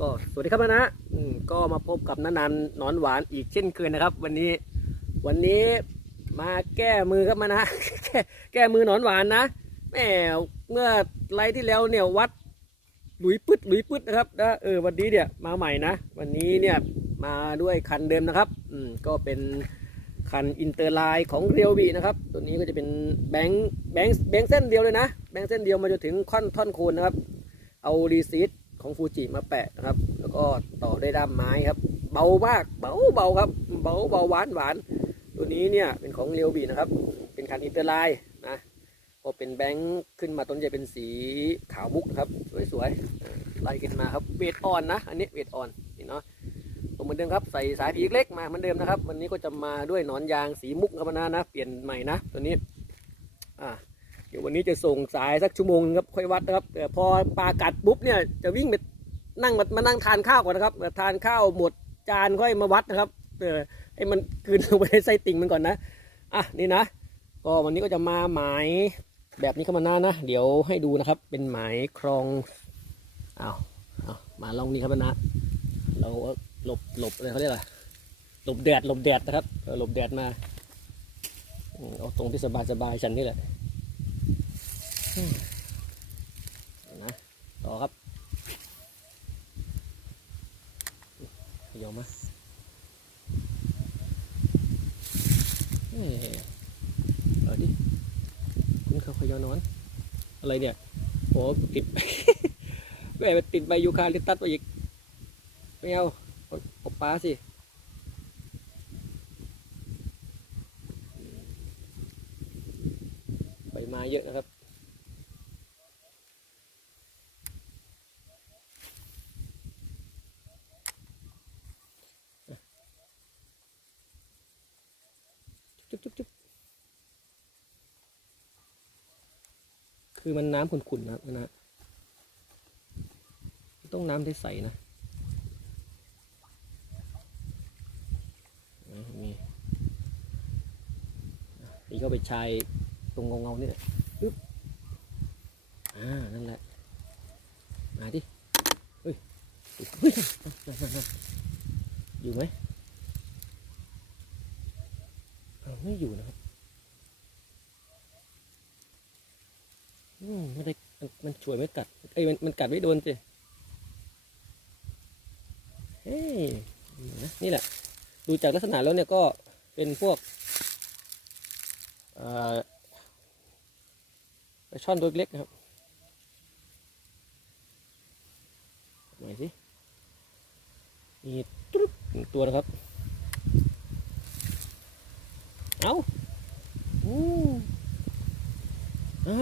ก็สวัสดีครับนะนะอืมก็มาพบกับนันนันนอนหวานอีกเช่นเคยนะครับ วันนี้วันนี้มาแก้มือครับมานะ แก้แก้มือนอนหวานนะแหมเมื่อไลฟ์ที่แล้วเนี่ยวัดหลุยปึ๊ดหลุยปึ๊ดนะครับนะเออวันนี้เนี่ยมาใหม่นะ วันนี้เนี่ยมาด้วยคันเดิมนะครับอืมก็เป็นคันอินเตอร์ไลน์ของเรียวบีนะครับ ตัวนี้ก็จะเป็นแบงค์แบงค์แบงค์เส้นเดียวเลยนะ แบงค์เส้นเดียวมาจนถึงค่อนท่อนโคนนะครับ เอารีซีด ของฟูจิมาแปะนะครับ แล้วก็ต่อด้วยด้ามไม้ครับ เบามากเบาเบาครับ เบาเบาหวานหวานตัวนี้เนี่ยเป็นของเรียวบีนะครับ เป็นคันอินเตอร์ไลน์นะพอเป็นแบงค์ขึ้นมาต้นจะเป็นสีขาวมุกครับ สวยๆไล่กันมาครับเวทอ่อนนะ อันนี้เวทอ่อนนี่เนาะตัวเหมือนเดิมครับใส่สายผีเล็กมาเหมือนเดิมนะครับ วันนี้ก็จะมาด้วยหนอนยางสีมุกครับนะนะเปลี่ยนใหม่นะตัวนี้อ่า เดี๋ยววันนี้จะส่งสายสักชั่วโมงครับค่อยวัดนะครับแต่พอปลากัดปุ๊บเนี่ยจะวิ่งไปนั่งมามานั่งทานข้าวก่อนนะครับทานข้าวหมดจานค่อยมาวัดนะครับเออให้มันกลืนลงไปในไส้ติ่งมันก่อนนะอะนี่นะก็วันนี้ก็จะมาหมายแบบนี้เข้ามาหน้านะ เดี๋ยวให้ดูนะครับ เป็นหมายครองอ้าวอ้าวมาลองนี่ครับนะ เราหลบหลบอะไรเขาเรียกอะไรหลบแดดหลบแดดนะครับหลบแดดมาเอาตรงที่สบายสบายๆฉันนี่แหละต่อครับยอมมาเอ้ยเอาดิคุณเขาขยอนอน อะไรเนี่ยโอ้ติดแม่ติดใบยูคาลิปตัสไปอีกไม่เอาเอาปลาสิใบไม้เยอะนะครับ จุ๊บจุ๊บจุ๊บ คือมันน้ำขุ่นๆนะครับนะต้องน้ำใสๆนะนะมีนี่ก็ไปชายตรงเงาๆนี่แหละปึ๊บอ่า นั่นแหละ มาดิ เฮ้ย อยู่ไหม ไม่อยู่นะครับ อืม ไม่ได้มันมันช่วยไม่กัดเอ้ยมันมันกัดไม่โดนสิเฮ้ยนี่แหละ ดูจากลักษณะแล้วเนี่ยก็เป็นพวกปลาช่อนตัวเล็กครับหน่อยสิมีตุ๊บตัวนะครับ เอาอู้เอา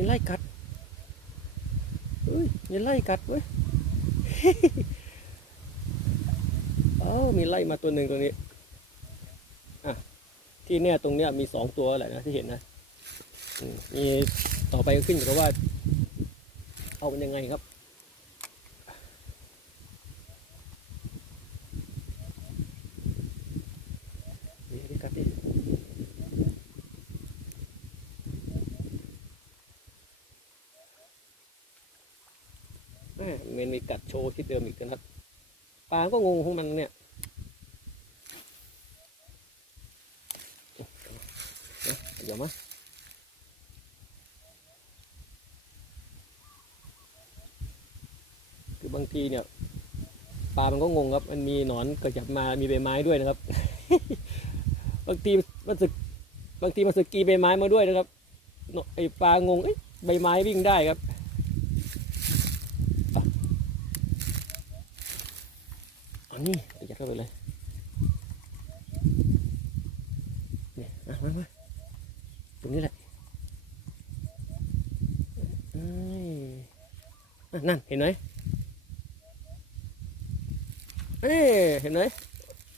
มีไล่กัดเฮ้ยมีไล่กัดเว้ยเอามีไล่มาตัวหนึ่งตัวนี้อะที่แน่ตรงเนี้ยมีสองตัวแหละนะที่เห็นนะมมีต่อไปก็ขึ้นอยู่กับว่า เอามันยังไงครับ นี่ดิกัดดิ แม่เมนมีกัดโชว์ที่เดิมอีกนะครับปลาก็งงของมันเนี่ยนะเดี๋ยวมาคือบางทีเนี่ยปลามันก็งงครับ มันมีหนอนกระจับมามีใบไม้ด้วยนะครับ บางทีมันสึกบางทีมันสึกกีใบไม้มาด้วยนะครับไอปลางงเอ้ยใบไม้วิ่งได้ครับ นนี้ไปยัดเข้าไปเลยเนี่ยอะมามาตรงนี้แหละเอ้ยอะนั่นเห็นไหมเอ้เห็นไหม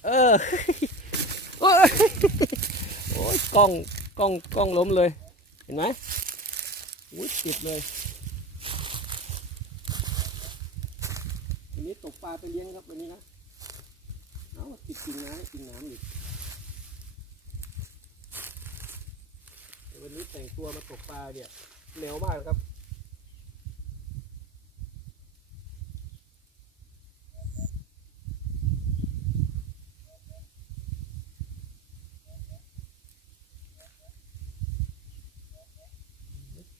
เออโอ้ยโอ้ยกล้องกล้องกล้องล้มเลย เห็นไหมอุ้ยติดเลยวันนี้ตกปลาไปเลี้ยงครับวันนี้นะ เอาติดกินน้ำกินน้ำอีกวันนี้แต่งตัวมาตกปลาเนี่ยเร็วมากครับ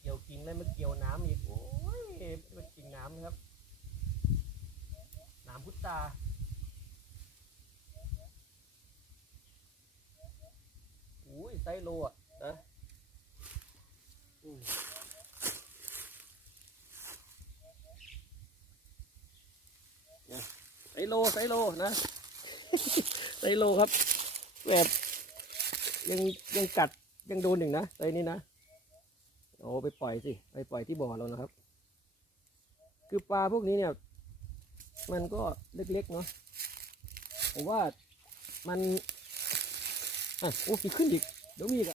เกี่ยวกิ่งได้มาเกี่ยวน้ำอีก โอ้ยมากินน้ำครับ น้ำพุตรา ไซโลอะนะไซโลไซโลนะไซโลครับ แบบยังยังกัดยังโดนหนึ่งนะไซนี้นะโอ้ไปปล่อยสิไปปล่อยที่บ่อเรานะครับ คือปลาพวกนี้เนี่ย มันก็เล็กๆเนาะผมว่ามันอะโอ้ขึ้นอีก เดี๋ยวมีอีกอะ